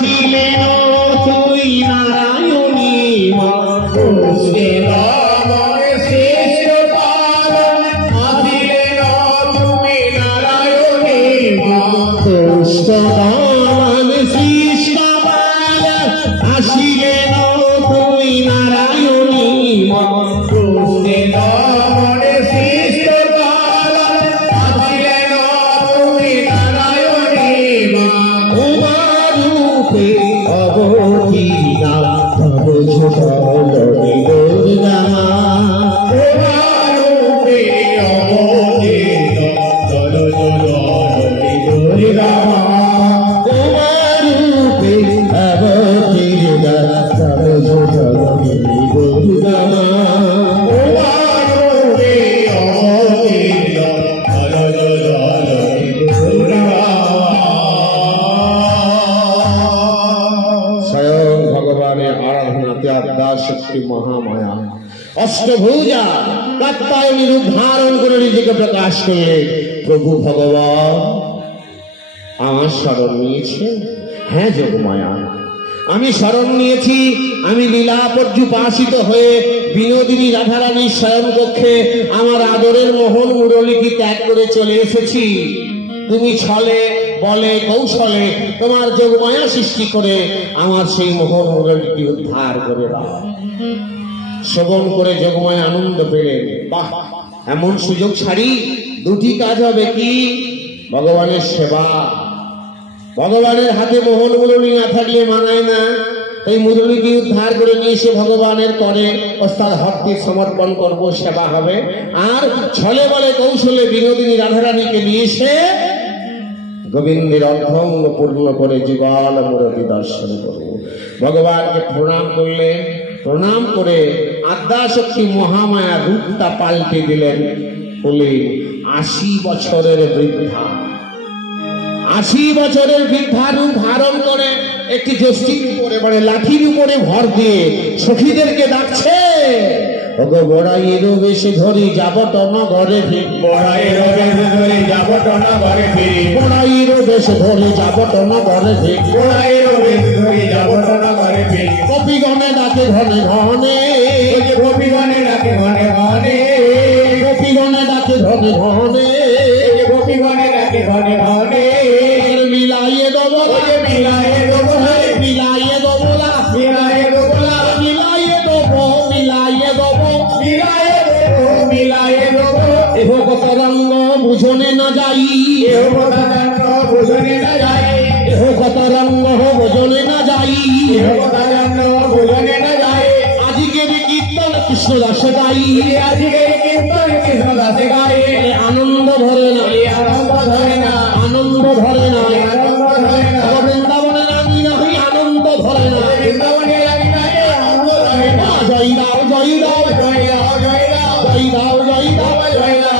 আসিলেন তুই নারায়ণী মা আসিলেন তুই নারায়ণী মা অবতীর্ণা তব ঝলনি দুর্গা মা शक्ति महामाया अष्टभुजा कात्यायनी रूप धारण करे निजेके प्रकाश करले प्रभु भगवान आमार शरण नियेछे हाँ जोगमाया आमी शरण नियेछि आमी लीला पर्युपासित हये बिनोदिनी राधारानी शयन कक्षे आमार आदरेर मोहन मुरलीके त्याग करे चले एसेछि तुमी छले बले कौशले तुम्हार जोगमाया सृष्टि करे आमार सेई मोहन मुरलीके उद्धार करे दाओ श्रवण करे जोगमाया आनंद पेलेन बाह एमन सुयोग छाड़ी दुटी काज होबे कि भगवानेर सेवा भगवानेर हाथे मोहन मुरली ना थाकले मानाय ना ताई मुरलीके उद्धार करे निये एसे भगवानेर करे ओस्ताद हस्ते समर्पण करब सेवा होबे आर छले बले कौशले बिनोदिनी राधारानीके निये एसे गोविंदेर अर्धंग पूर्ण करे जुगल मुरली दर्शन करब भगवान के प्रणाम करले प्रणाम करे आद्याशक्ति महामाया रूपटा पाल्टे दिलेन बोले 80 बछरेर वृद्धा 80 बछरेर वृद्धा रूप धारण करे एकटी जस्टिर उपरे बड़े लाठिर उपरे भर दिए सखीदेरके डाकछे ओगो बड़ाईर बेशे धरि जाबट नगरे फिरि बड़ाईर बेशे धरि जाबट नगरे फिरि बड़ाईर बेशे धरि जाबट नगरे फिरि बड़ाईर बेशे धरि जाबट नगरे फिरि गोपीगणे डाके घने घने गोपीगणे डाके घने घने गोपीगणे डाके घने घने गोपीगणे डाके घने घने मिलाइए दो बोला मिलाइए दो बोला मिलाइए दो बोला मिलाइए दो बोला मिलाइए दो मिलाइए दो मिलाइए दो एहो कतरंग बुझने न जाई एहो कतरंग बुझने न जाई एहो कतरंग बुझने न जाई एहो कतरंग बुझने न जाई आजिकेर कीर्तन कृष्णदास गाई आजिकेर कीर्तन कृष्णदास गाई आनंद धरे ना आनंद धरे ना आनंद धरे ना आनंद धरे ना वृंदावने रानी ना हई आनंद धरे ना वृंदावने रानी ना आनंद धरे ना जय राम जय राम जय राम जय राम जय राम जय राम जय राम जय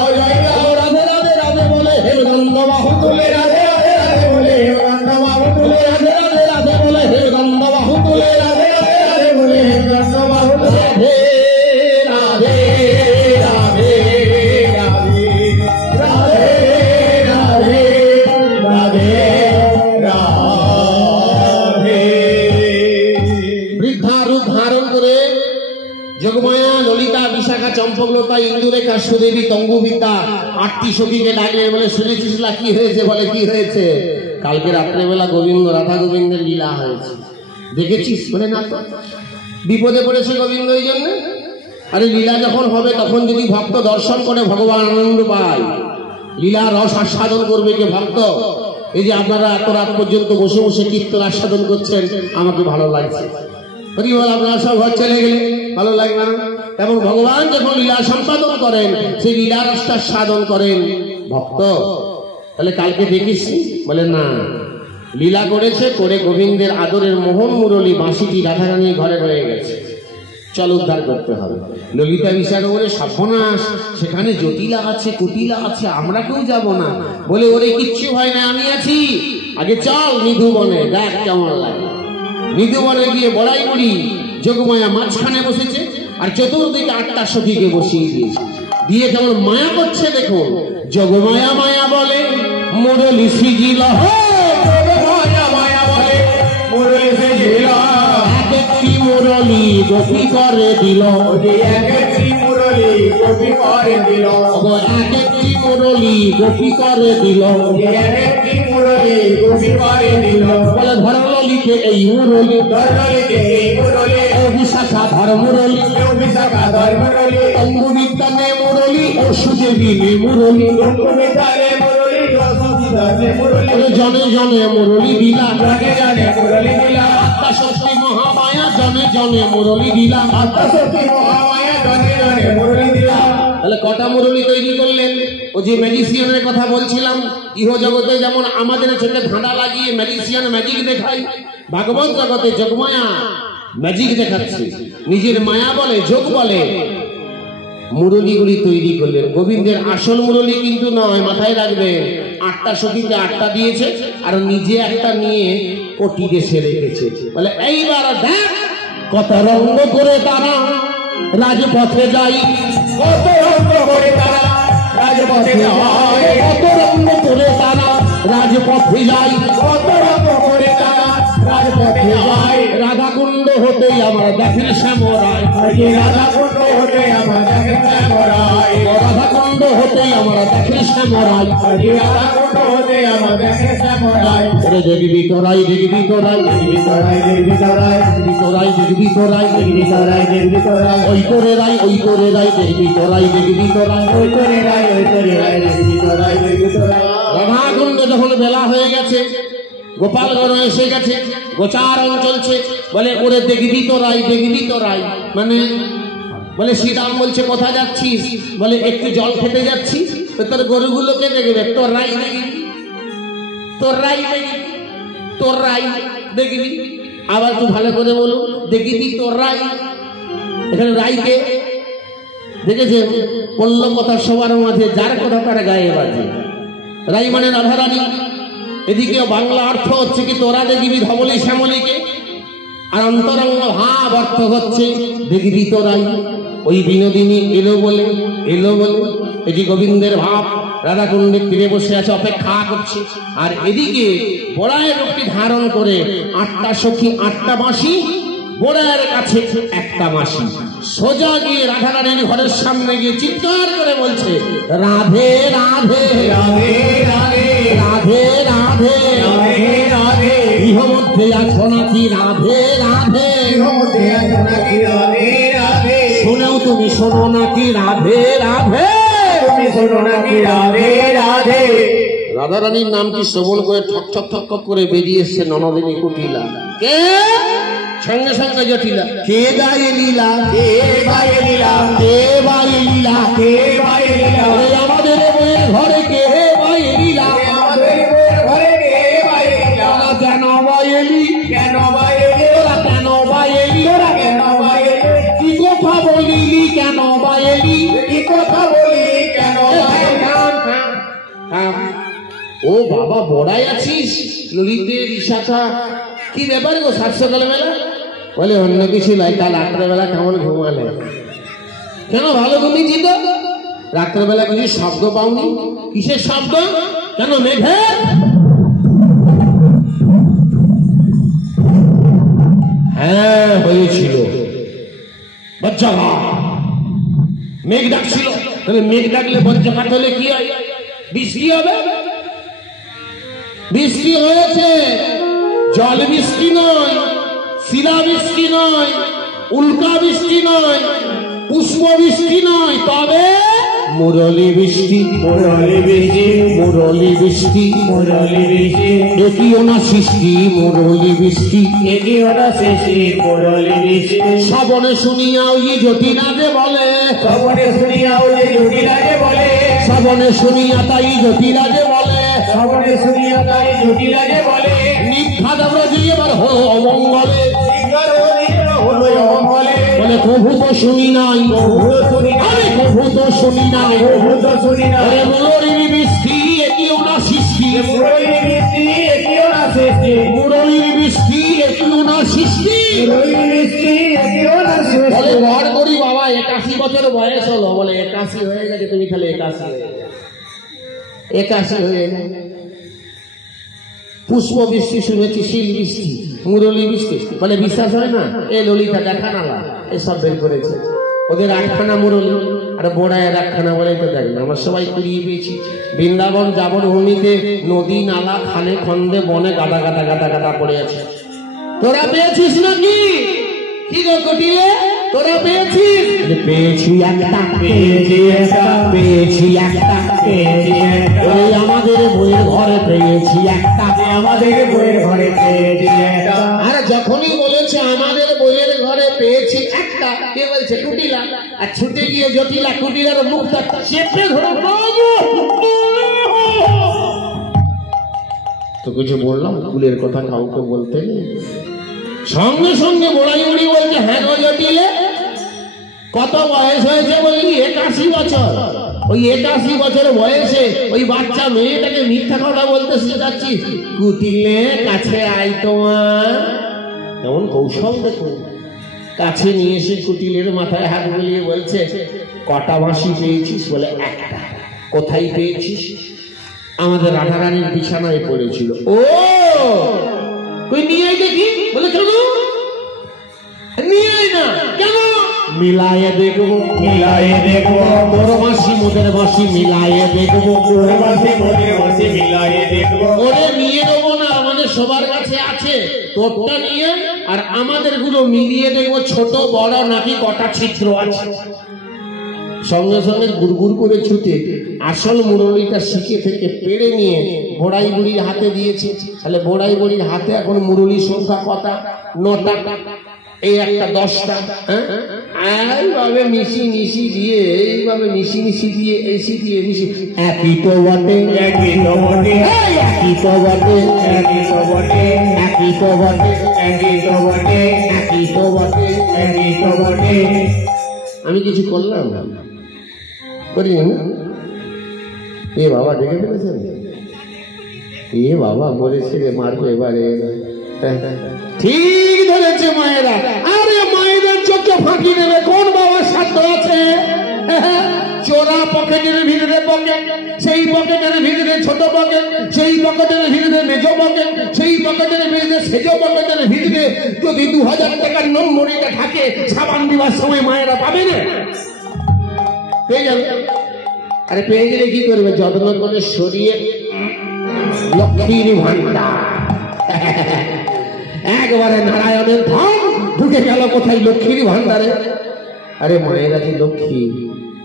राम राधे राधे राधे बोले हे गंध बाहु तुले राधे राधे राधे बोले हे गंध बाहु तुले राधे राधे राधे बोले हे गंध बाहु तुले राधे राधे राधे बोले हे गंध बाहु राधे राधे राधे राधे राधे राधे राधे राधे वृद्धा रूप धारण करे जोगमाया ललिता विशाखा चंपकलता इंदुरेखा सुदेवी तंगुबिता 8टी सखीके डाकले बोले শুনেছিস লা কি হয়েছে বলে কি হয়েছে কালকে রাতে বেলা গোবিন্দ রাধা গোবিন্দের লীলা হয়েছে দেখেছিস বলে না তো বিপদে পড়েছে গোবিন্দ এই জন্য আরে লীলা যখন হবে তখন যদি ভক্ত দর্শন করে ভগবান আনন্দ পায় লীলা রস আস্বাদন করবে কে ভক্ত এই যে আপনারা এত রাত পর্যন্ত বসে বসে কীর্তন আস্বাদন করছেন আমাকে ভালো লাগছে পরিবার আপনারা সব ঘর চলে গেলে ভালো লাগে না এবং ভগবান যখন লীলা সম্পাদন করেন সেই লীলা রসটা সাধন করেন ভক্ত তাহলে কালকে দেখিস বলে না লীলা করেছে করে গোবিন্দের আদরের মোহন মুরলী বাঁশিটি রাধারানীর ঘরে রয়ে গেছে চল উদ্ধার করতে হবে ললিতা বিশাখা বলে সর্বনাশ সেখানে জটিলা আছে কুটিলা আছে আমরা কেউ যাব না বলে ওরে কিচ্ছু হয় না আমি আছি আগে চল নিধুবনে দেখ কেমন লাগে নিধুবনে গিয়ে বড়াই করি যোগমায়া মাঝখানে বসেছে আর চতুর্দিকে 8টা সখীকে বসিয়ে দিয়েছে দিয়ে কেমন মায়া করছে দেখুন যোগমায়া মায়া বলে মুরলী সিজিল হে যোগমায়া মায়া বলে কপি করে দিল, এক একটি মুরলি কপি করে দিল, এক একটি মুরলি কপি করে দিল, এক একটি মুরলি কপি করে দিল। বলে ধর্মলিকে এই মুরলি, ধর্মলিকে এই মুরলি, বিশাখা ধর মুরলি, বিশাখা ধর মুরলি, অঙ্গুবিদ্যানে মুরলি, ওষুধেবী মুরলি, বিদ্যারে মুরলি, অসুবিধারে মুরলি, জনে জনে মুরলি দিলাম, জনে জনে মুরলি দিলাম, আত্মাশক্তি মহামায়া জনে জনে মুরলি দিলাম, আত্মাশক্তি মহামায়া জনে জনে মুরলি দিলাম। তাহলে কটা মুরলি তৈরি করলেন? ও যে ম্যাজিশিয়ানের কথা বলছিলাম, ইহ জগতে যেমন আমাদের চোখে ধাঁধা লাগিয়ে ম্যাজিশিয়ান ম্যাজিক দেখায়, ভাগবত জগতে যোগমায়া ম্যাজিক দেখাচ্ছে, নিজের মায়া বলে যোগ বলে মুরলীগুলি তৈরি করলেন। গোবিন্দের আসল মুরলী কিন্তু নয়, মাথায় রাখবেন। 8টা সখীকে 8টা দিয়েছে আর নিজে একটা নিয়ে কোটি দেশে রেখেছে। বলে এইবার দেখ কত রঙ্গ করে তারা রাজপথে যাই, কত রঙ্গ করে তারা রাজপথে যায়, কত রঙ্গ করে তারা রাজপথে যাই, কত রঙ্গ করে তারা রাজপথে যায়। রাধাকুণ্ড হতেই আমার দেখেন শ্যামরায়, রাধাকুণ্ড হতে আমার দেখেন শ্যামরায়, রাধাকুণ্ড হতেই আমরা দেখেন শ্যামরায়, রাধাকুণ্ড হতে আমার দেখেন শ্যামরায়। দেখবি তোরাই, দেখবি তোরাই, দেখবি তোরাই, দেখবি তোরাই, দেখবি তোরাই, দেখবি তোরাই, দেখবি তোরাই, দেখবি তোরাই, ওই করে রাই, ওই করে রাই, দেখবি তোরাই, দেখবি তোরাই, ওই করে রাই, ওই করে রাই, দেখবি তোরাই, দেখবি তোরাই। রাধাকুণ্ড যখন বেলা হয়ে গেছে, গোপালগড় এসে গেছে, গোচারণ চলছে, বলে ওরে দেখবি তোরাই, দেখবি তোরাই, মানে বলে শ্রীরাম বলছে কোথায় যাচ্ছিস? বলে একটু জল খেতে যাচ্ছি। তো তোর গরুগুলোকে দেখবে, তোর রাই দেখবি, তোর রাই দেখবি, তোর রাই দেখবি। আবার একটু ভালো করে বলুন, দেখবি তোর রাই। এখানে রাইকে দেখেছেন, বলল কথা সবার মাঝে, যার কথা তার গায়ে বাজে। রাই মানে রাধারানী। এদিকে বাংলা অর্থ হচ্ছে কি তোরা দেখবি ধবলি শ্যামলীকে, আর অন্তরঙ্গ ভাব অর্থ হচ্ছে দেখবি তোরাই। ওই বিনোদিনী এলো বলে, এলো বলে এটি গোবিন্দের ভাব। রাধাকুণ্ডের তীরে বসে আছে, অপেক্ষা করছে। আর এদিকে বড়াইয়ের রূপটি ধারণ করে 8টা সখী 8টা বাঁশি, বড়াইয়ের কাছে একটা বাঁশি, সোজা গিয়ে রাধারানীর ঘরের সামনে গিয়ে চিৎকার করে বলছে রাধে রাধে রাধে রাধে রাধে রাধে রাধে রাধে, ইহ মধ্যে আছো নাকি রাধে রাধে, মধ্যে আছো নাকি রাধে রাধে, শুনেও তুমি শোনো নাকি রাধে রাধে, তুমি শোনো নাকি রাধে রাধে। রাধারানীর নামটি শ্রবণ করে ঠক ঠক ঠক ঠক করে বেরিয়ে এসছে ননদিনী কুটিলা। কে? সঙ্গে সঙ্গে জটিলা। কে গায়ে লীলা, কে গায়ে লীলা, কে বায়ে লীলা, কে গায়ে লীলা, আমাদের বইয়ের ঘরে কে বায়ে লীলা, আমাদের বইয়ের ঘরে কে গায়ে লীলা, কেন বায়েলি, কেন গায়ে লীলা, কেন বায়েলি, কেন গায়ে লীলা, কি কথা বলিলি কেন বায়েলি, কি কথা বলি কেন গায়ে লীলা। ও বাবা বড়াই আছিস, ললিতে বিশাখা, কি ব্যাপার গো? 7 সকাল বেলা? বলে অন্য কিছু নয়, কাল রাত্রেবেলা কেমন ঘুমালে? কেন ভালো ঘুমিয়েছি তো। রাত্রেবেলা কিছু শব্দ পাওনি? কিসের শব্দ? কেন মেঘের? হ্যাঁ হয়েছিল, বজ্রঘাত। মেঘ ডাকছিল, তাহলে মেঘ ডাকলে বজ্রঘাত হলে কি হয়? বৃষ্টি হবে। বৃষ্টি হয়েছে, জল বৃষ্টি নয়, শিলা বৃষ্টি নয়, উল্কা বৃষ্টি নয়, পুষ্প বৃষ্টি নয়, তবে মুরলী বৃষ্টি। মুরলী বৃষ্টি, মুরলী বৃষ্টি, মুরলী বৃষ্টি, এটিও না সৃষ্টি মুরলী বৃষ্টি। এটিও না সৃষ্টি মুরলী বৃষ্টি। শ্রবণে শুনিয়া ওই জটিলাকে বলে, শ্রবণে শুনিয়া ওই জটিলাকে বলে, শ্রবণে শুনিয়া তাই জটিলাকে বলে, শ্রবণে শুনিয়া তাই জটিলাকে বলে, নিখাদ ব্রজে এবার হলো অমঙ্গলে। হলো অমঙ্গলে, বলে প্রভু তো শুনি নাই, প্রভু শুনি নাই, আরে প্রভু তো শুনি নাই, প্রভু তো শুনি নাই, আরে মুরলীর বৃষ্টি এটিও না সৃষ্টি, মুরলী বৃষ্টি এটিও না সৃষ্টি, মুরলীর বৃষ্টি এটিও না সৃষ্টি। মুরলী বৃষ্টি এটিও না সৃষ্টি। বলে ঘর করি বাবা 81 বছর বয়স হলো। বলে 81 হয়ে গেছে, তুমি খালি 81 হয়ে গেছে, 81 হয়ে গেছে। পুষ্প বৃষ্টি শুনেছি, শিল বৃষ্টি, মুরলী বিশ্বাস বলে বিশ্বাস হয় না, এ ললিতা দেখানালা এসব বের করেছে, ওদের 8খানা মুরলী আর বোড়ায়ের 1খানা বলে তো দেখ না, আমরা সবাই কুড়িয়ে পেয়েছি। বৃন্দাবন যাবন ভূমিতে নদী নালা খালে খন্দে বনে গাদা গাদা গাদা গাদা পড়ে আছে। তোরা পেয়েছিস নাকি? কি গো কটিলে তোরা পেয়েছিস? পেয়েছি একটা, পেয়েছি একটা, পেয়েছি একটা, পেয়েছি একটা, ওই আমাদের বইয়ের ঘরে পেয়েছি একটা, আমাদের বইয়ের ঘরে পেয়েছি একটা। আর যখনই বলেছে আমাদের বইয়ের ঘরে পেয়েছি একটা, কে বলছে? কুটিলা। আর ছুটে গিয়ে জটিলা কুটিলার মুখটা চেপে ধরে তো কিছু বললাম, কুলের কথা কাউকে বলতে নেই। সঙ্গে সঙ্গে বড়াই উড়ি বলছে, হ্যাঁ গো জটিলে কত বয়স হয়েছে? বললি 81 বছর। ওই 81 বছর বয়সে ওই বাচ্চা মেয়েটাকে মিথ্যা কথা বলতে শেখাচ্ছিস? কুটিলে কাছে আয়, তোমার এমন কৌশল দেখুন। কাছে নিয়ে এসে কুটিলের মাথায় হাত বুলিয়ে বলছে, কটা বাঁশি পেয়েছিস? বলে একটা। কোথায় পেয়েছিস? আমাদের রাধারানীর বিছানায় পড়েছিল। ও কই নিয়ে আই দেখি। বলে কেন নিয়ে আই না? কেন? মিলায়ে দেখবো, মিলায়ে দেখবো, তোর বাঁশি মোদের বাঁশি মিলায়ে দেখবো, তোর বাঁশি মোদের বাঁশি মিলায়ে দেখবো। ওরে নিয়ে দেবো না, আমাদের সবার কাছে আছে, তোরটা নিয়ে আর আমাদের গুলো মিলিয়ে দেখবো ছোট বড় নাকি কটা ছিদ্র আছে। সঙ্গে সঙ্গে গুড়গুড় করে ছুটে আসল মুরলীটা শিখে থেকে পেড়ে নিয়ে বোড়াই বুড়ির হাতে দিয়েছে। তাহলে বোড়াই বুড়ির হাতে এখন মুরলীর সংখ্যা কটা? 9টা। এই একটা 10টা। এইভাবে মিশি মিশি দিয়ে, এইভাবে মিশি মিশি দিয়ে, এসি দিয়ে মিশি। একই তো বটে, একই তো বটে, একই তো বটে, একই তো বটে, একই তো বটে, একই তো বটে, একই তো বটে, একই তো বটে। আমি কিছু করলাম না, করি না। এ বাবা দেখে ফেলেছেন? এ বাবা মরেছে, মারবে এবারে। ঠিক ধরেছে মায়েরা। আরে মায়েদের চোখে ফাঁকি দেবে কোন বাবার সাধ্য আছে? চোরা পকেটের ভিতরে পকেট, সেই পকেটের ভিতরে ছোট পকেট, সেই পকেটের ভিতরে মেজ পকেট, সেই পকেটের ভিতরে সেজ পকেটের ভিতরে যদি 2000 টাকার নম্বরিটা থাকে, সাবান দিবার সময় মায়েরা পাবে না? পেয়ে যাবে। আরে পেয়ে গেলে কি করবে? যত্ন করে সরিয়ে লক্ষ্মীর ভান্ডার একবারে নারায়ণের ধন ঢুকে গেল কোথায়? লক্ষ্মীর ভান্ডারে। আরে মায়েরা যে লক্ষ্মী,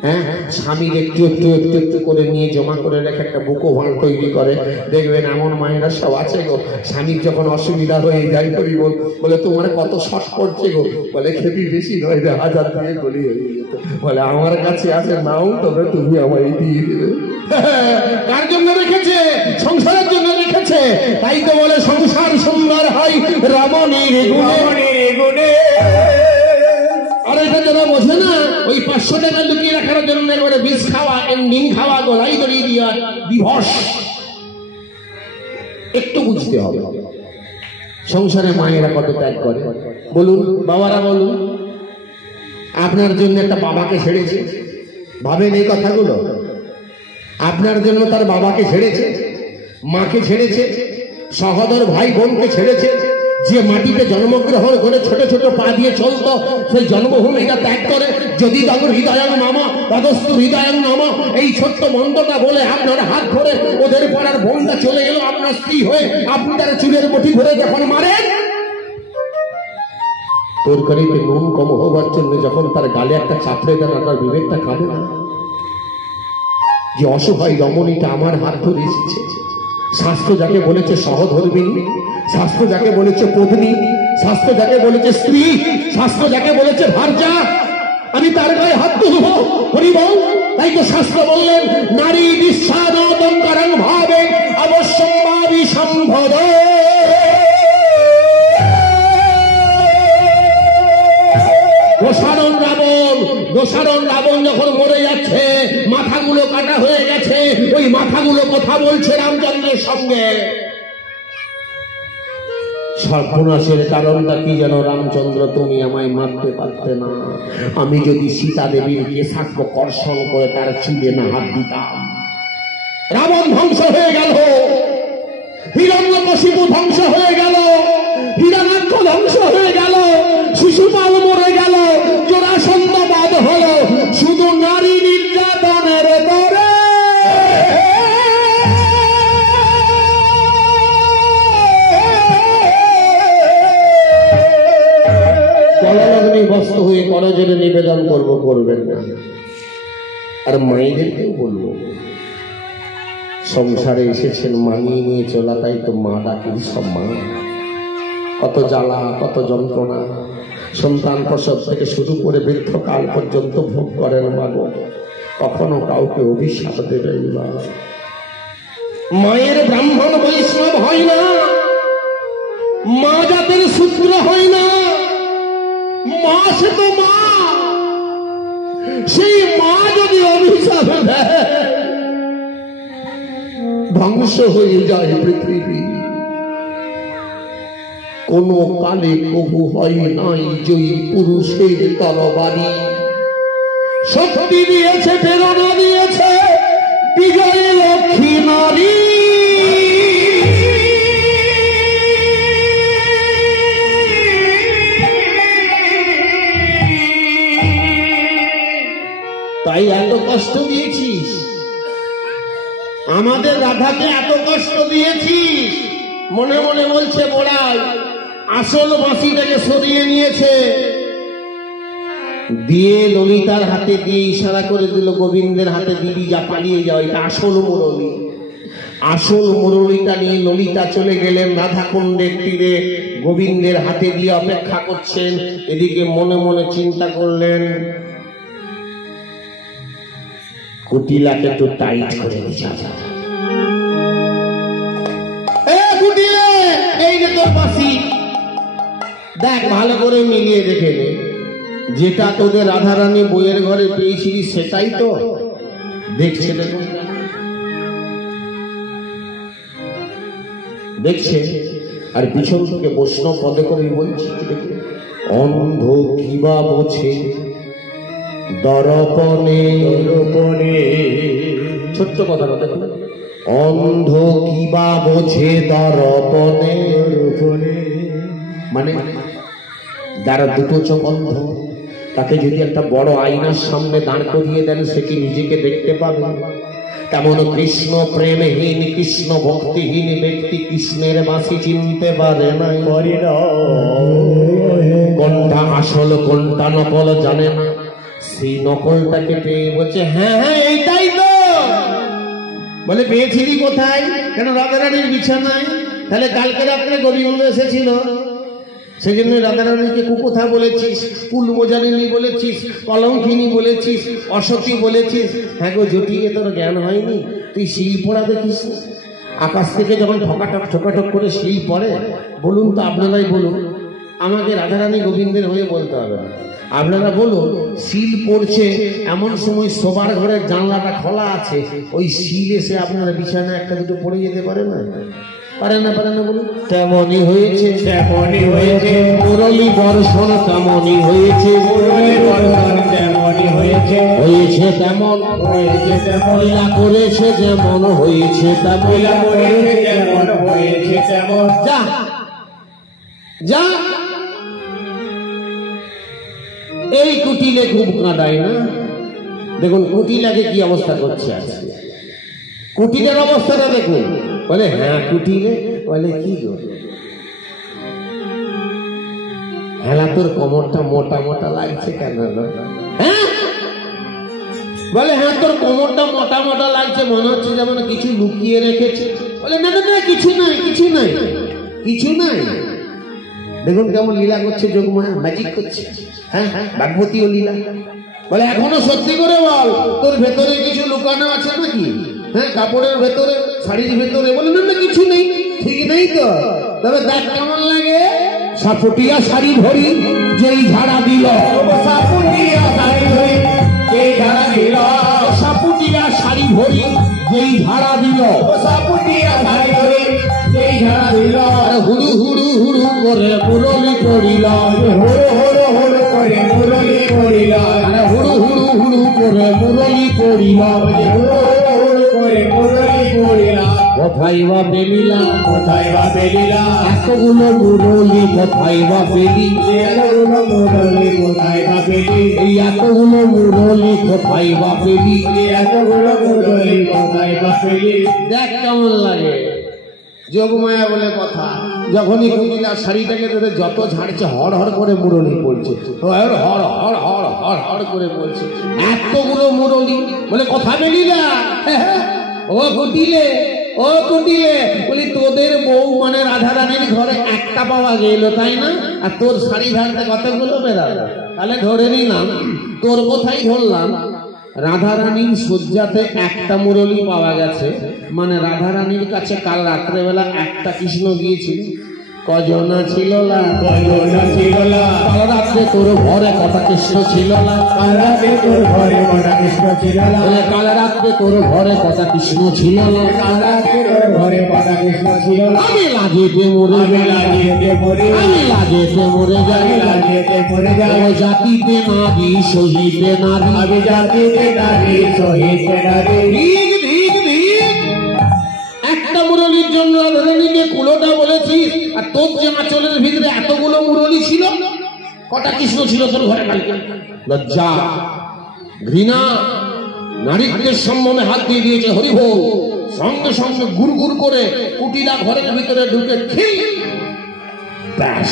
হ্যাঁ, স্বামীর একটু একটু একটু একটু করে নিয়ে জমা করে রেখে একটা বুকো ভান তৈরি করে। দেখবেন এমন মায়েরা সব আছে গো, স্বামীর যখন অসুবিধা হয়ে যায় করি বলে তোমার কত শখ পড়ছে গো? বলে খেপি বেশি নয় রে, 1000 দিয়ে গলি হয়ে যেত। বলে আমার কাছে আছে, নাও তবে তুমি আমায় দিয়ে দেবে। কার জন্য রেখেছে? সংসারের জন্য রেখেছে। তাই তো বলে সংসার সুন্দর হয় রমণীর গুণে, রমণীর গুণে। আর এটা যারা বোঝে না, ওই 500 টাকা লুকিয়ে রাখার জন্য একবারে বিষ খাওয়া, এন্ডিং খাওয়া, গলাই দড়িয়ে দিয়া দিবস। একটু বুঝতে হবে সংসারে মায়েরা কত ত্যাগ করে। বলুন বাবারা, বলুন আপনার জন্য একটা বাবাকে ছেড়েছে, ভাবেন এই কথাগুলো? আপনার জন্য তার বাবাকে ছেড়েছে, মাকে ছেড়েছে, সহোদর ভাই বোনকে ছেড়েছে। যে মাটিতে জন্মগ্রহণ করে ছোট ছোট পা দিয়ে চলতো, সেই জন্মভূমিটা ত্যাগ করে যদি তাদের হৃদয়াং মামা তদস্তু হৃদয়াং মামা এই ছোট্ট মন্ত্রটা বলে আপনার হাত ধরে ওদের পাড়ার বোনটা চলে গেল আপনার স্ত্রী হয়ে, আপনি তার চুলের মুঠি ধরে যখন মারেন, তরকারিতে নুন কম হবার জন্য যখন তার গালে একটা চাপড়ে দেন, আপনার বিবেকটা কাঁদে না? যে অসহায় রমণীটা আমার হাত ধরে এসেছে, শাস্ত্র যাকে বলেছে সহধর্মিণী, শাস্ত্র যাকে বলেছে পত্নী, শাস্ত্র যাকে বলেছে স্ত্রী, শাস্ত্র যাকে বলেছে ভার্যা, আমি তার গায়ে হাত তুলব? হরিবল। তাই তো শাস্ত্র বললেন, নারী নিঃস্বাদং কারণ ভাবে অবশ্যম্ভাবী সম্ভব। দোষারণ রাবণ যখন মরে যাচ্ছে, মাথাগুলো কাটা হয়ে গেছে, ওই মাথাগুলো কথা বলছে রামচন্দ্রের সঙ্গে। সর্বনাশের কারণটা কি যেন? রামচন্দ্র তুমি আমায় মারতে পারতে না, আমি যদি সীতা দেবীর কেশাক্ষ কর্ষণ করে তার চুলে না হাত দিতাম। রাবণ ধ্বংস হয়ে গেল, হিরণ্যকশিপু ধ্বংস হয়ে গেল, হিরণ্য করবেন না। আর মায়েদেরকেও বলবো, সংসারে এসেছেন মানিয়ে নিয়ে চলা, তাই তো মা ডাকেন সম্মান। কত জ্বালা, কত যন্ত্রণা সন্তান প্রসব থেকে শুরু করে বৃদ্ধকাল পর্যন্ত ভোগ করেন মা গো। কখনো কাউকে অভিশাপ দেবেন না। মায়ের ব্রাহ্মণ বৈষ্ণব হয় না, মা জাতের সূত্র হয় না। মা সে তো মা, সেই মা যদি অভিশাপ দেয় ধ্বংস হয়ে যায় পৃথিবী। কোন কালে কবু হয় নাই জয়ী পুরুষের তরবারি। শক্তি দিয়েছে, প্রেরণা দিয়েছে বিজয়ী লক্ষ্মী নারী। তাই এত কষ্ট দিয়েছিস, আমাদের রাধাকে এত কষ্ট দিয়েছিস। মনে মনে বলছে বড়াই, আসল বাঁশিটাকে সরিয়ে নিয়েছে, দিয়ে ললিতার হাতে দিয়ে ইশারা করে দিল গোবিন্দের হাতে, দিদি যা পালিয়ে যাও, এটা আসল মুরলী। আসল মুরলীটা নিয়ে ললিতা চলে গেলেন রাধাকুণ্ডের তীরে, গোবিন্দের হাতে দিয়ে অপেক্ষা করছেন। এদিকে মনে মনে চিন্তা করলেন, কুটিলাকে একটু টাইট করে দিচ্ছা, এই যে তোর বাঁশি, দেখ ভালো করে মিলিয়ে দেখে নে, যেটা তোদের রাধারানী বইয়ের ঘরে পেয়েছিলি সেটাই তো। দেখছে, দেখছে। আর পিছন থেকে বৈষ্ণব পদে কবি বলছি, অন্ধ কিবা বোঝে দর্পণে। ছোট্ট কথাটা দেখুন, অন্ধ কিবা বোঝে দর্পণে। মানে যারা দুটো চোখ অন্ধ, তাকে যদি একটা বড় আয়নার সামনে দাঁড় করিয়ে দেন, সে কি নিজেকে দেখতে পাবে? তেমন কৃষ্ণ প্রেমহীন, কৃষ্ণ ভক্তিহীন ব্যক্তি কৃষ্ণের বাঁশি চিনতে পারে না। কোনটা আসল কোনটা নকল জানে না। সেই নকলটাকে পেয়ে বলছে, হ্যাঁ হ্যাঁ এইটাই তো। বলে পেয়েছিলি কোথায়? কেন রাধারানীর বিছানায়। তাহলে কালকে রাত্রে গোবিন্দ এসেছিল, সেই জন্য রাধারানীকে কুকথা বলেছিস, কুলমোজারিনী বলেছিস, কলঙ্কিনী বলেছিস, অসতী বলেছিস। হ্যাঁ গো জটিকে তোর জ্ঞান হয়নি? তুই শিল পড়া দেখিস? আকাশ থেকে যখন ঠোকাঠক করে শিল পড়ে, বলুন তো আপনারাই বলুন, আমাকে রাধারানী গোবিন্দের হয়ে বলতে হবে না। আপনারা বলুন, শিল পড়ছে এমন সময় শোবার ঘরের জানলাটা খোলা আছে, ওই শিল এসে আপনারা বিছানায় একটা দুটো পড়ে যেতে পারে না? পারে না, পারে না বলুন? তেমনই হয়েছে, তেমনই হয়েছে মুরলী বর্ষণ, তেমনই হয়েছে মুরলী বর্ষণ, তেমনই হয়েছে, হয়েছে তেমন, হয়েছে তেমন, লীলা করেছে যেমন, হয়েছে তেমন, লীলা করেছে যেমন, হয়েছে তেমন। যা যা, এই কুটিলে খুব কাঁদায় না? দেখুন কুটিলাকে কি অবস্থা করছে আজকে, কুটিলের অবস্থাটা দেখুন। বলে হ্যাঁ কুটিলে, বলে কি গো হেলা তোর কোমরটা মোটা মোটা লাগছে কেন? হ্যাঁ বলে হ্যাঁ তোর কোমরটা মোটা মোটা লাগছে, মনে হচ্ছে যেমন কিছু লুকিয়ে রেখেছে। বলে না না না কিছু নাই, কিছু নাই, কিছু নাই। দেখুন কেমন লীলা করছে যোগমায়া, ম্যাজিক করছে। হ্যাঁ ভাগবতীয় লীলা। বলে এখনো সত্যি করে বল, তোর ভেতরে কিছু লুকানো আছে নাকি? হ্যাঁ কাপড়ের ভেতরে, শাড়ির ভেতরে। বলে না না কিছু নেই। ঠিক নেই তো? তবে দেখ কেমন লাগে। সাপুটিয়া শাড়ি ভরি যেই ঝাড়া দিল, সাপুটিয়া শাড়ি ভরি যেই ঝাড়া দিল, সাপুটিয়া শাড়ি ভরি যেই ঝাড়া দিল, সাপুটিয়া শাড়ি ভরি যেই ঝাড়া দিল। হুড়ু হুড়ু হুড়ু করে মুরলী করিল, হুড়ু হুড়ু হুড়ু করে মুরলী করিল, হুড়ু হুড়ু হুড়ু করে মুরলী করিল, কোথায় বা পেলিলা, কোথায় বা পেলিলা এতগুলো মুরলী, কোথায় বা পেলি, এতগুলো মুরলী কোথায় বা পেলি, এই এতগুলো মুরলী কোথায় বা পেলি, এতগুলো মুরলী কোথায় বা পেলি। দেখ কেমন লাগে। যোগমায়া বলে কথা, যখনই কুমিল্লার শাড়িটাকে ধরে যত ঝাড়ছে হর হর করে মুরলি পড়ছে, হর হর হর হর হর হর করে বলছে। এতগুলো মুরলি বলে কথা বেরিয়ে না। ও কুটিলে, ও কুটিলে, বলি তোদের বউ মানে রাধারানীর ঘরে একটা পাওয়া গেল তাই না? আর তোর শাড়ি ঝাড়তে কতগুলো বেরালো? তাহলে ধরে নিলাম তোর কোথায় ধরলাম রাধারানীর শয্যাতে একটা মুরলি পাওয়া গেছে, মানে রাধারানীর কাছে কাল রাত্রেবেলা একটা কৃষ্ণ গিয়েছিল। কজনা ছিল না, কজনা ছিল না, কাল রাত্রে তোর ঘরে কটা কৃষ্ণ ছিল না, কাল রাতে তোর ঘরে কটা কৃষ্ণ ছিল না, কাল রাত্রে তোর ঘরে কটা কৃষ্ণ ছিল না, কাল রাতে তোর ঘরে কটা কৃষ্ণ ছিল না। আমি লাগিতে মরে আমি যাই, লাগিতে মরে, আমি লাগিতে মরে যাই, আমি লাগিতে মরে যাই। ও জাতিতে নারী শহীদে নারী, আমি জাতিতে নারী শহীদে নারী। ঠিক ঠিক ঠিক। একটা মুরলির জন্য রাধারানীকে কুলোটা বলেছিস, আর তোর যে আঁচলের ভিতরে এতগুলো মুরলি ছিল, কটা কৃষ্ণ ছিল তোর ঘরে? লজ্জা, ঘৃণা, নারীত্বের সম্মানে হাত দিয়ে দিয়েছে হরিভোল। সঙ্গে সঙ্গে গুড় গুড় করে কুটিরা ঘরের ভিতরে ঢুকে খিল, ব্যাস।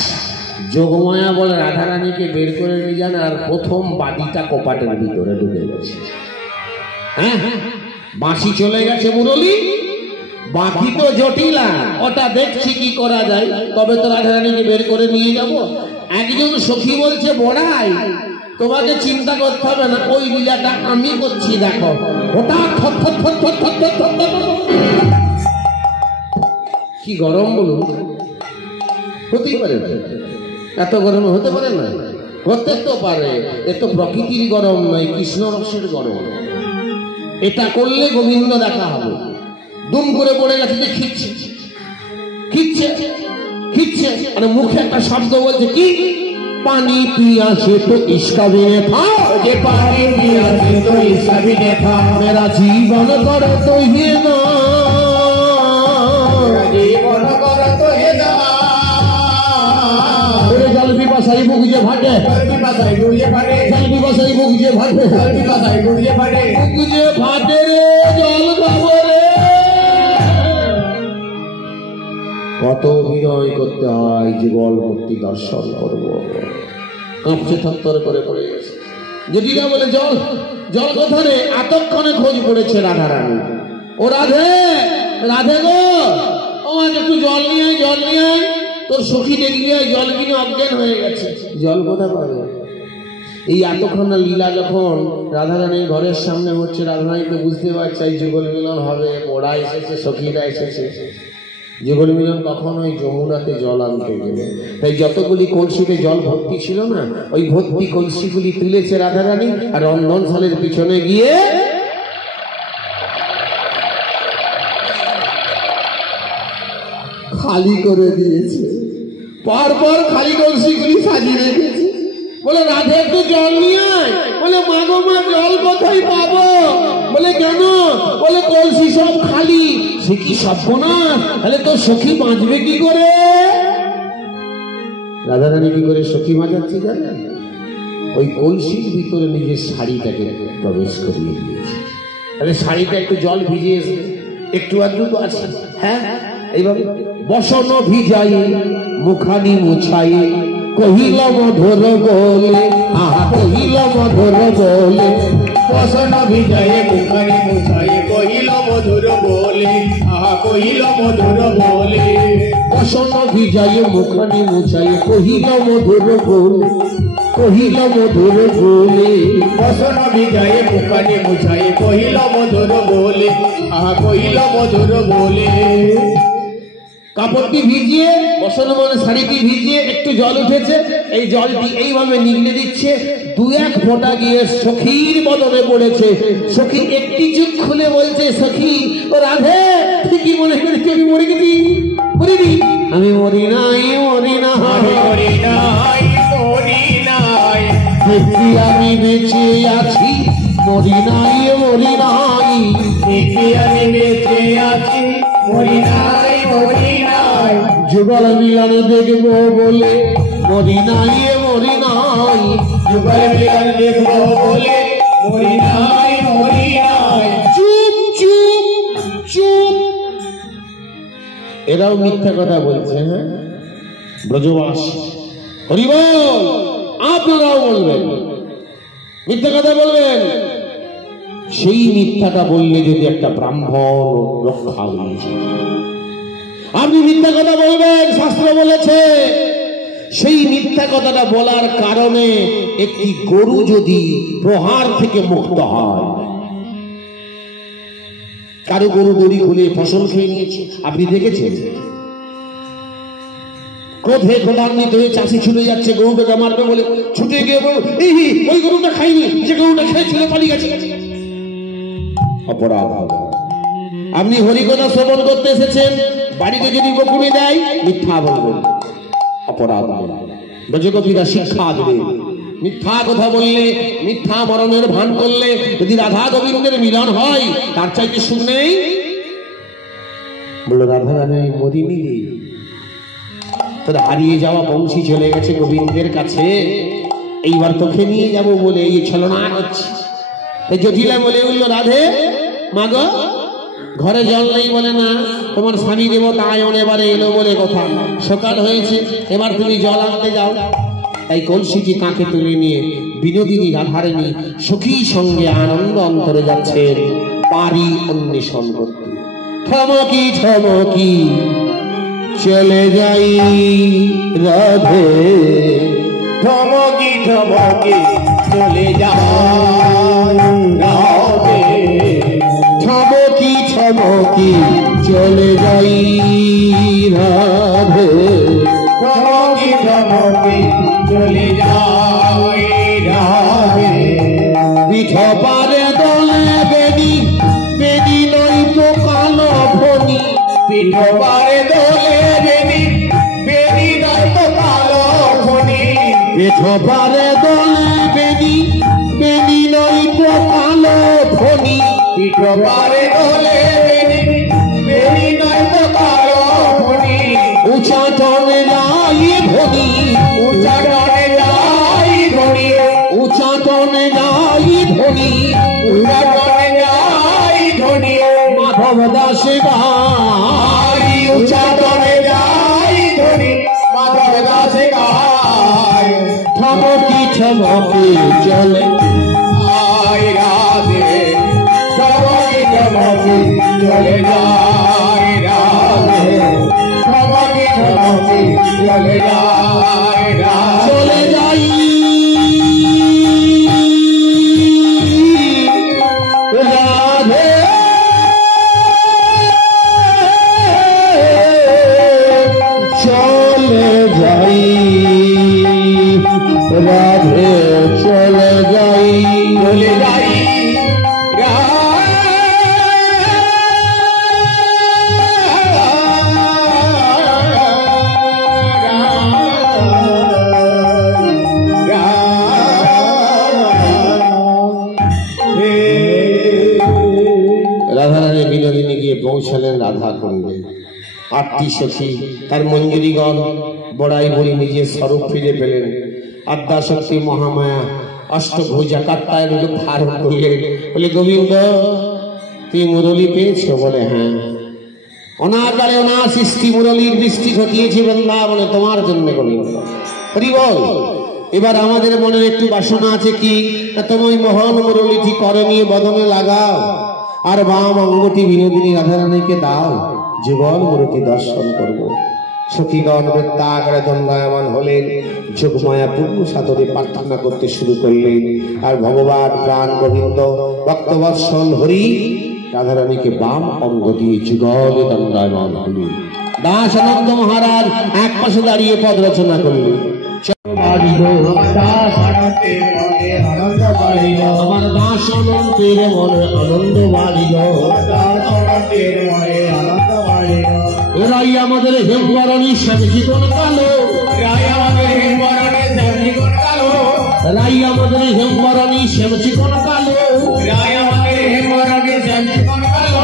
যোগমায়া বলে রাধারানীকে বের করে নিয়ে যান, আর প্রথম বাদিটা কপাটের ভিতরে ঢুকে গেছে। হ্যাঁ, বাঁশি চলে গেছে মুরলি, বাকি তো জটিলা, ওটা দেখছি কি করা যায়, তবে তো রাধারানীকে বের করে নিয়ে যাব। একজন সখী বলছে বড়াই তোমাকে চিন্তা করতে হবে না, ওই লীলাটা আমি করছি, দেখো। ওটা কি গরম বলুন, হতেই পারে না, এত গরম হতে পারে না, হতে তো পারে। এ তো প্রকৃতির গরম নয়, কৃষ্ণ রসের গরম। এটা করলে গোবিন্দ দেখা হবে। দুম করে পড়ে গেছে যে খিচ্ছে খিচ্ছে খিচ্ছে, মানে মুখে একটা শব্দ বলছে কি, পানি পিয়াসে তো ইস্কা বিনে থা, যে পানি পিয়াসে তো ইস্কা বিনে থা, মেরা জীবন করে তো হে না, জীবন করে তো হে না। জল পিপাসাই বুক যে ফাটে, জল পিপাসাই বুক যে ফাটে, জল পিপাসাই বুক যে ফাটে, জল পিপাসাই বুক যে ফাটে, বুক যে ফাটে রে জল খাবো রে। কত অভিনয় করতে হয় যুগল মূর্তি দর্শন করবো, কাঁপছে থরথর করে পড়ে গেছে। জটিলা বলে জল, জল কথা রে? এতক্ষণে খোঁজ পড়েছে রাধারানী। ও রাধে, রাধে গো, ও আজ একটু জল নিয়ে আয়, জল নিয়ে আয়। তোর সখী দেখলি জল কিনে অজ্ঞান হয়ে গেছে, জল কোথা পাবে? এই এতক্ষণ লীলা যখন রাধারানীর ঘরের সামনে হচ্ছে, রাধারানী তো বুঝতে পারছে এই যুগল মিলন হবে, ওরা এসেছে, সখীরা এসেছে। যুগল মিলন কখন ওই যমুনাতে জল আনতে গেলে, তাই যতগুলি কলসিতে জল ভর্তি ছিল না, ওই ভর্তি কলসিগুলি তুলেছে রাধারানী, আর রন্ধনশালের পিছনে গিয়ে খালি করে দিয়েছে। পরপর খালি কলসিগুলি সাজিয়ে রেখেছে। বলে রাধে একটু জল নিয়ে আয়। বলে মা গো মা, জল কোথায় পাবো? বলে কেন? বলে কলসি সব খালি। সে কি সর্বনাশ, তাহলে তো সখী বাঁচবে কি করে? রাধারানী কি করে সখী বাঁচাচ্ছে জানেন? ওই কলসির ভিতরে নিজের শাড়িটাকে প্রবেশ করিয়ে দিয়েছে। তাহলে শাড়িটা একটু জল ভিজিয়েছে, একটু আধটু তো আছে। হ্যাঁ, এইভাবে বসন ভিজাই মুখানি মুছাই, কহিল মধুর বলে, আহা কহিল মধুর বলে, বসন ভিজায়ে মুখানি মুছায়ে, কহিল মধুর বলে, আহা কহিল মধুর বলে। বসন ভিজাই মুখানি মুছাই, কহিল মধুর বলে, কহিল মধুর বলে। বসন ভিজায়ে মুখানি মুছায়ে, কহিল মধুর বলে, আহা কহিল মধুর বলে। কাপড়টি ভিজিয়ে, বসন মানে শাড়িটি ভিজিয়ে একটু জল উঠেছে, এই জলটি এইভাবে নিগড়ে দিচ্ছে, দু এক ফোঁটা গিয়ে সখীর বদনে পড়েছে। সখী একটি চোখ খুলে বলছে, সখী ও রাধে, ঠিকই মনে করেছি আমি মরে গেছি। মরিনি, আমি মরি নাই, মরি না, আমি মরি নাই, মরি নাই, দেখি আমি বেঁচে আছি, মরি নাই, মরি নাই, দেখি আমি বেঁচে আছি, মরি নাই, মরি নাই। যুগল মিলন দেখবো বলে, মরি নাই, মরি নাই, যুগল মিলন দেখবো বলে, মরি নাই, মরি নাই। চুপ চুপ চুপ। এরাও মিথ্যা কথা বলছে। হ্যাঁ, ব্রজবাস হরি বল, আপনারাও বলবেন, মিথ্যা কথা বলবেন। সেই মিথ্যাটা বললে যদি একটা ব্রাহ্মণ রক্ষা হয়েছে, আপনি মিথ্যা কথা বলবেন, শাস্ত্র বলেছে সেই মিথ্যা কথাটা বলার কারণে একটি গরু যদি প্রহার থেকে মুক্ত হয়, কারো গরু দড়ি খুলে ফসল খেয়ে নিয়েছে, আপনি দেখেছেন? ক্রোধে ক্রোধান্বিত হয়ে চাষি ছুটে যাচ্ছে গরুটাকে মারবে বলে, ছুটে গিয়ে ওই গরুটা খাইনি, যে গরুটা খেয়েছিল পালিয়ে গেছে, অপরাধ হবে। আপনি হরিকথা শ্রবণ করতে এসেছেন, বাড়িতে যদি বকুনি দেয় মিথ্যা বলবেন, অপরাধ হবে। ব্রজগোপীরা শিক্ষা দেবে, মিথ্যা কথা বললে, মিথ্যা মরণের ভান করলে যদি রাধা গোবিন্দের মিলন হয় তার চাইতে সুখ নেই। বললো রাধা রানী মরিনি, তোর হারিয়ে যাওয়া বংশী চলে গেছে গোবিন্দের কাছে, এইবার তোকে নিয়ে যাব বলে এই ছলনা করছি। জটিলা বলে উঠলো, রাধে মাগো ঘরে জল নেই বলে না, তোমার স্বামী দেবতা আয়ন এবারে এলো বলে কথা, সকাল হয়েছে, এবার তুমি জল আনতে যাও। এই কলসিটি কাঁখে তুলে নিয়ে বিনোদিনী রাধারানী সখী সঙ্গে আনন্দ অন্তরে যাচ্ছেন পারি অন্বেষণ করতে। থমকি থমকি চলে যাই রাধে, থমকি থমকি চলে যাই রাধে, থমকি থমকি চলে যাই রাধে, থমকি থমকি চলে যাই রাধে। পিঠ পারে দলে বেনি, বেনি নই তো কালো ফণি, পিঠ পারে দোলে বেনি, বেনি নয় তো কালো ফণি। পিঠ পারে দলে বেনি, বেনি নই তো কালো ফণি, পিঠ পারে দোলে বেনি, বেনি নয় তো কালো ফণি। উঁচা টনে যাই ধনি, উঁচা টনে যাই ধনি, উঁচা টনে যাই ধনি, উঁচা টনে যাই ধনি। মাধব দাসে গাই, উঁচা টনে যাই ধনি, মাধব দাসে গায়। থমকি থমকি চলে আয় রাধে, থমকি থমকি চলে যায় রাধে, থমকি থমকি চলে যায় রাধে। চলে যাই রাধে, চলে যাই রাধে, চলে যাই, চলে যাই রাধারানী বিনোদিনী গিয়ে পৌঁছালেন রাধা কুণ্ডে। আটটি সখী তার মঞ্জুরিগণ বড়াই বড়ি নিজের স্বরূপ ফিরে পেলেন। আদ্যা শক্তি মহামায়া অষ্টভুজা কাত্তায় রূপ ধারণ করলেন। বলে গোবিন্দ তুই মুরলী পেয়েছ? বলে হ্যাঁ। অনাকারে অনার সৃষ্টি মুরলীর বৃষ্টি ঘটিয়েছি বৃন্দাবনে তোমার জন্য গোবিন্দ। হরি বল। এবার আমাদের মনের একটু বাসনা আছে কি, তুমি ওই মহান মুরলীটি করণীয় বদনে লাগাও আর বাম অঙ্গটি বিনোদিনী রাধারানীকে দাও, জীবন মুরতি দর্শন করব। সখীগণ বৃত্তাকারে দণ্ডায়মান হলেন, যোগমায়া পূর্ণ সাদরে প্রার্থনা করতে শুরু করলেন। আর ভগবান প্রাণ গোবিন্দ ভক্তবৎসল হরি রাধারানীকে বাম অঙ্গ দিয়ে যুগলে দণ্ডায়মান হলেন। দাস আনন্দ মহারাজ এক পাশে দাঁড়িয়ে পদ রচনা করলেন। আমার দাস আনন্দের মনে আনন্দ বাড়িল, আমার দাস অনন্তের মনে আনন্দ বাড়িল, দাস আনন্দের মনে আনন্দ বাড়িল। এরাই আমাদের হেমবরণী শ্যামজীবন কালো, রায় আমাদের হিমবরণে শ্যামজীবন কালো, রাই আমাদের হেমবরণী শ্যামজীবন কালো, রায় আমাদের হিমবরণে শ্যামজীবন কালো।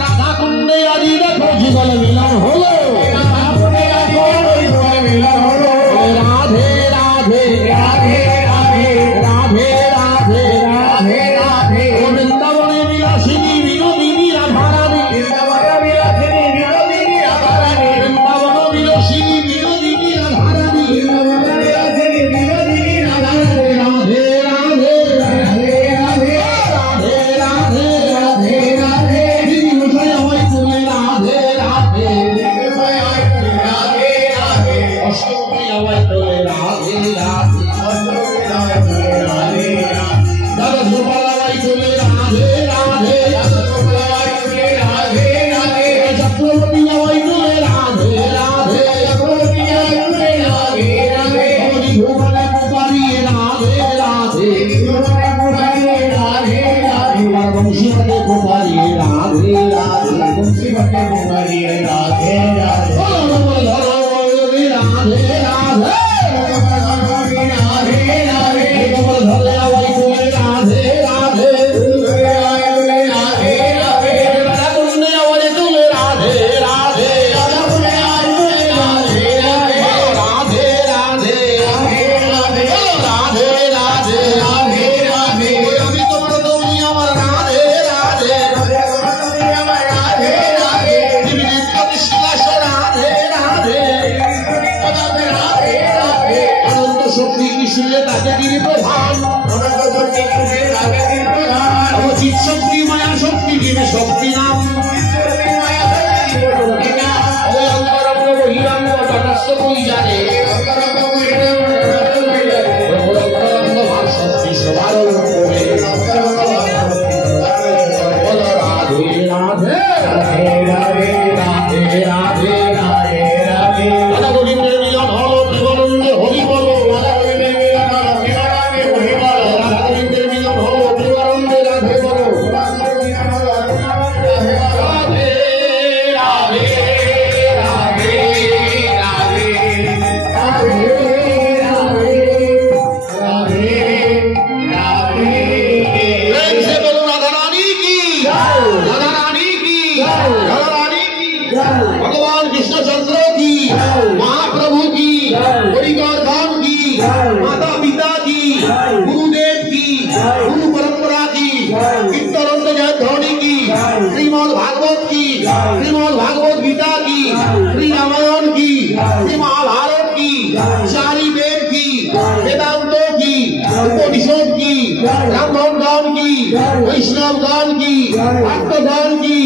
রাধা কুণ্ডে আদি দেখো যুগল মিলন হলো, রাধাকুণ্ডে আদি ওই যুগল মিলন হলো। রাধে রাধে রাধে রাধে রাধে রাধে রাধে রাধে, বৃন্দাবনে বিলাসিনী বিনোদিনী রাধারানী, বৃন্দাবনে বিলাসিনী বিনোদিনী রাধারানী, রাজগোপালাই চলে রাধে রাধে, রাজগোপালাই চলে রাধে রাধে, চক্রবর্তী যাওয়াই চলে রাধে রাধে, চক্রবর্তী যাওয়াই চলে রাধে রাধে, ভুবনে পুকারিয়ে রাধে রাধে, ভুবনে পুকারিয়ে রাধে রাধে, বংশীবনে পুকারিয়ে রাধে রাধে, বংশীবনে পুকারিয়ে রাধে রাধে, রাধে রাধে, ধরে যাওয়াই চলে রাধে রাধে, শক্তি মায়া শক্তি জীবে শক্তি নাম অন্তরঙ্গ বহিরঙ্গ তটস্থ বই জানে, অন্তরঙ্গ ভাব শক্তি সবার করে রাধে রাধে রাধে রাধে রাধে রাধে রাধে, রাধা গোবিন্দের মিলন হল প্রেমানন্দে হরি বল, রাধা গোবিন্দের মিলন হল প্রেমানন্দে হরি বল, রাধা গোবিন্দের মিলন হল প্রেমানন্দে রাধে বল, রাধে রাধে রাধে রাধে রাধে রাধে, প্রেম से बोलो राधा रानी की, राधा रानी की, राधा रानी की, भगवान कृष्णचंद्र की, महाप्रभु की, हरिगौर धाम की, माता पिता की, गुरुदेव की, गुरु परंपरा की, कीर्तनंद जय ध्वनि की, श्रीमद् भागवत की, श्रीमद् भागवत गीता की, श्री रामायण की, श्री महाभारत की, चारी वेद की, वेदांतों की, उपनिषद की, ब्राह्मण गान की, वैष्णव गान की, भक्त गान की,